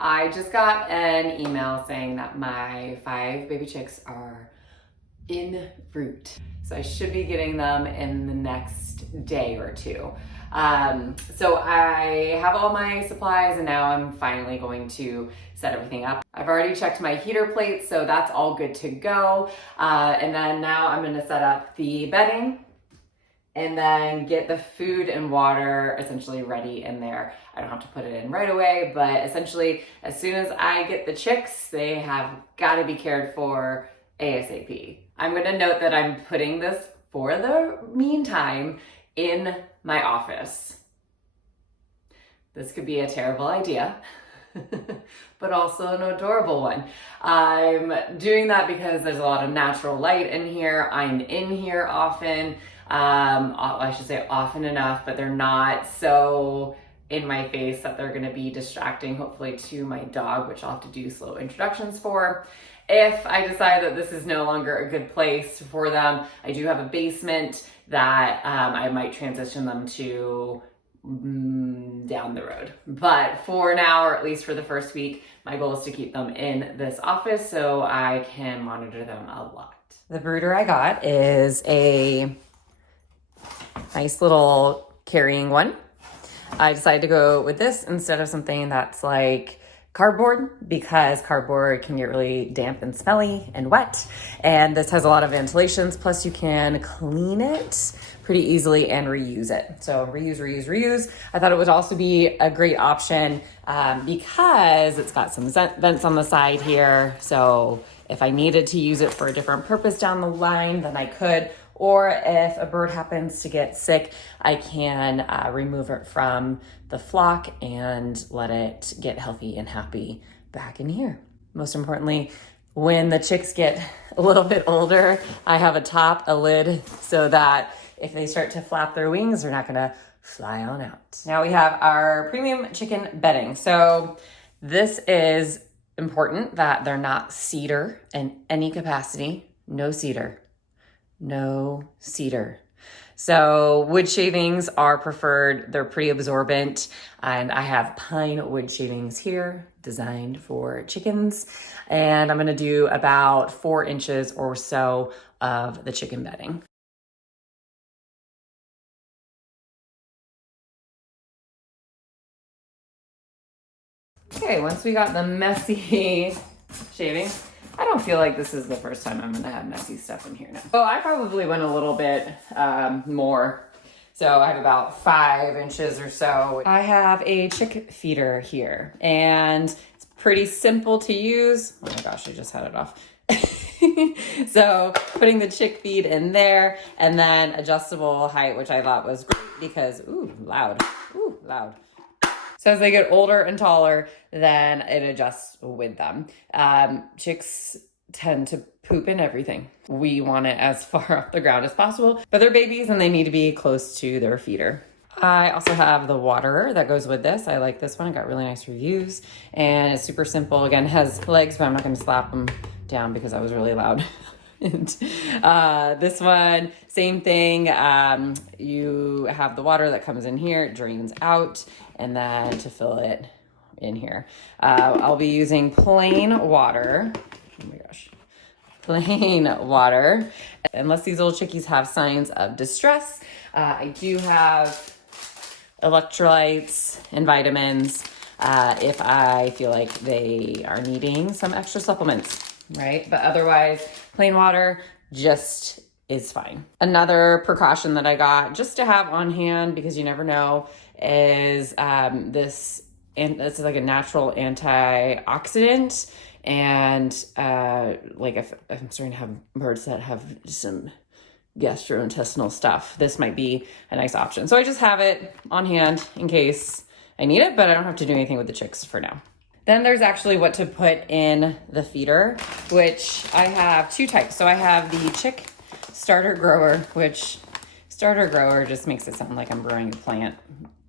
I just got an email saying that my 5 baby chicks are en route. So I should be getting them in the next day or two. So I have all my supplies and now I'm finally going to set everything up. I've already checked my heater plates, so that's all good to go. And then now I'm gonna set up the bedding and then get the food and water essentially ready in there. I don't have to put it in right away, but essentially as soon as I get the chicks, they have gotta be cared for ASAP. I'm gonna note that I'm putting this for the meantime in my office. This could be a terrible idea, but also an adorable one. I'm doing that because there's a lot of natural light in here. I'm in here often. I should say often enough, but they're not so in my face that they're gonna be distracting, hopefully, to my dog, which I'll have to do slow introductions for. If I decide that this is no longer a good place for them, I do have a basement that I might transition them to down the road. But for now, or at least for the first week, my goal is to keep them in this office so I can monitor them a lot. The brooder I got is a nice little carrying one. I decided to go with this instead of something that's like cardboard, because cardboard can get really damp and smelly and wet, and this has a lot of ventilations, plus you can clean it pretty easily and reuse it. So reuse. I thought it would also be a great option because it's got some vents on the side here, so if I needed to use it for a different purpose down the line, then I could. Or if a bird happens to get sick, I can remove it from the flock and let it get healthy and happy back in here. Most importantly, when the chicks get a little bit older, I have a top, a lid, so that if they start to flap their wings, they're not gonna fly on out. Now we have our premium chicken bedding. So this is important that they're not cedar in any capacity. No cedar. No cedar. So wood shavings are preferred. They're pretty absorbent. And I have pine wood shavings here designed for chickens. And I'm gonna do about 4 inches or so of the chicken bedding. Okay, once we got the messy shaving, I don't feel like this is the first time I'm gonna have messy stuff in here now. Oh, I probably went a little bit more. So I have about 5 inches or so. I have a chick feeder here and it's pretty simple to use. Oh my gosh, I just had it off. So putting the chick feed in there and then adjustable height, which I thought was great because, ooh, loud. So as they get older and taller, then it adjusts with them. Chicks tend to poop in everything. We want it as far off the ground as possible, but they're babies and they need to be close to their feeder. I also have the waterer that goes with this. I like this one. I got really nice reviews and it's super simple. Again, it has legs, but I'm not going to slap them down because I was really loud. And this one, same thing. You have the water that comes in here, it drains out, and then to fill it in here. I'll be using plain water. Oh my gosh. Plain water. Unless these little chickies have signs of distress. I do have electrolytes and vitamins if I feel like they are needing some extra supplements, right? But otherwise, plain water just is fine. Another precaution that I got just to have on hand, because you never know, is this, and this is like a natural antioxidant. And like if I'm starting to have birds that have some gastrointestinal stuff, this might be a nice option. So I just have it on hand in case I need it, but I don't have to do anything with the chicks for now. Then there's actually what to put in the feeder, which I have 2 types. So I have the chick starter grower, which starter grower just makes it sound like I'm growing a plant.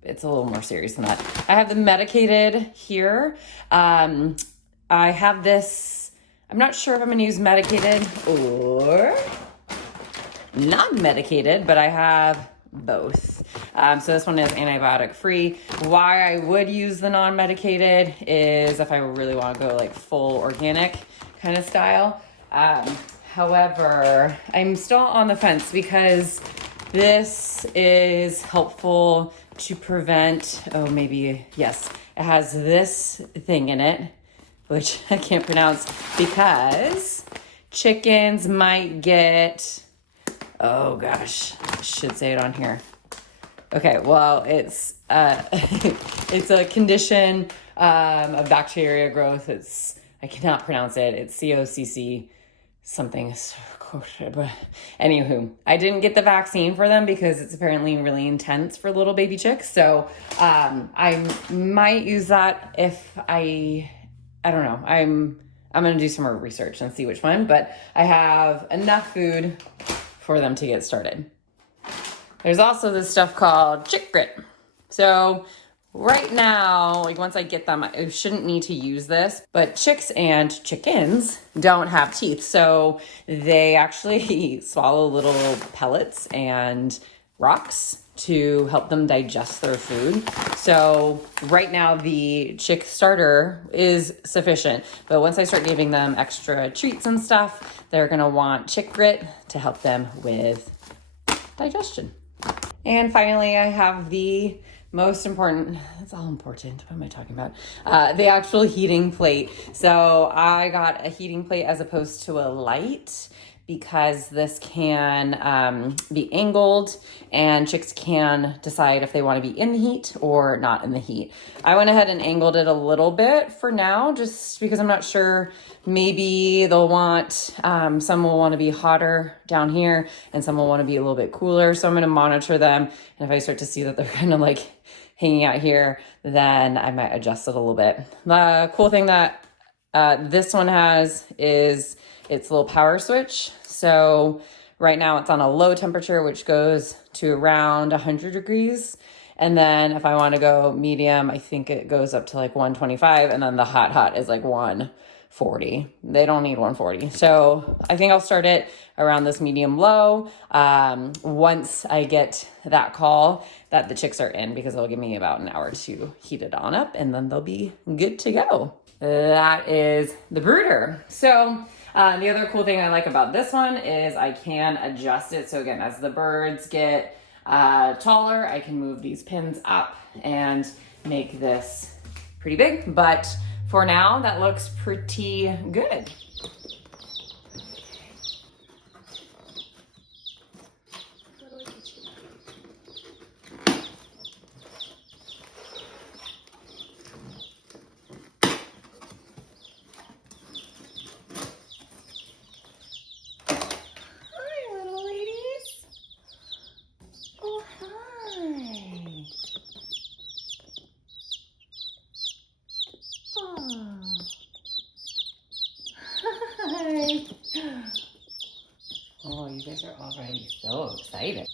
It's a little more serious than that. I have the medicated here. I have this, I'm not sure if I'm gonna use medicated or not medicated, but I have both. So this one is antibiotic free. Why I would use the non-medicated is if I really want to go like full organic kind of style. However, I'm still on the fence because this is helpful to prevent, yes, it has this thing in it, which I can't pronounce because chickens might get, oh gosh, I should say it on here. Okay, well, it's it's a condition of bacteria growth. I cannot pronounce it. It's COCC something. But anywho, I didn't get the vaccine for them because it's apparently really intense for little baby chicks. So I might use that if I don't know. I'm gonna do some more research and see which one. But I have enough food for them to get started. There's also this stuff called chick grit. So right now, like once I get them, I shouldn't need to use this, but chicks and chickens don't have teeth. So they actually swallow little pellets and rocks to help them digest their food. So right now the chick starter is sufficient, but once I start giving them extra treats and stuff, they're gonna want chick grit to help them with digestion. And finally, I have the most important, it's all important, what am I talking about? The actual heating plate. So I got a heating plate as opposed to a light because this can be angled and chicks can decide if they want to be in the heat or not in the heat. I went ahead and angled it a little bit for now, just because I'm not sure. Maybe they'll want, some will want to be hotter down here and some will want to be a little bit cooler. So I'm going to monitor them. And if I start to see that they're kind of like hanging out here, then I might adjust it a little bit. The cool thing that this one has is its little power switch. So right now it's on a low temperature, which goes to around 100 degrees. And then if I want to go medium, I think it goes up to like 125. And then the hot is like 140. They don't need 140. So I think I'll start it around this medium low. Once I get that call that the chicks are in, because it'll give me about an hour to heat it on up and then they'll be good to go. That is the brooder. So the other cool thing I like about this one is I can adjust it. So again, as the birds get taller, I can move these pins up and make this pretty big. But for now, that looks pretty good. Oh, you guys are already so excited.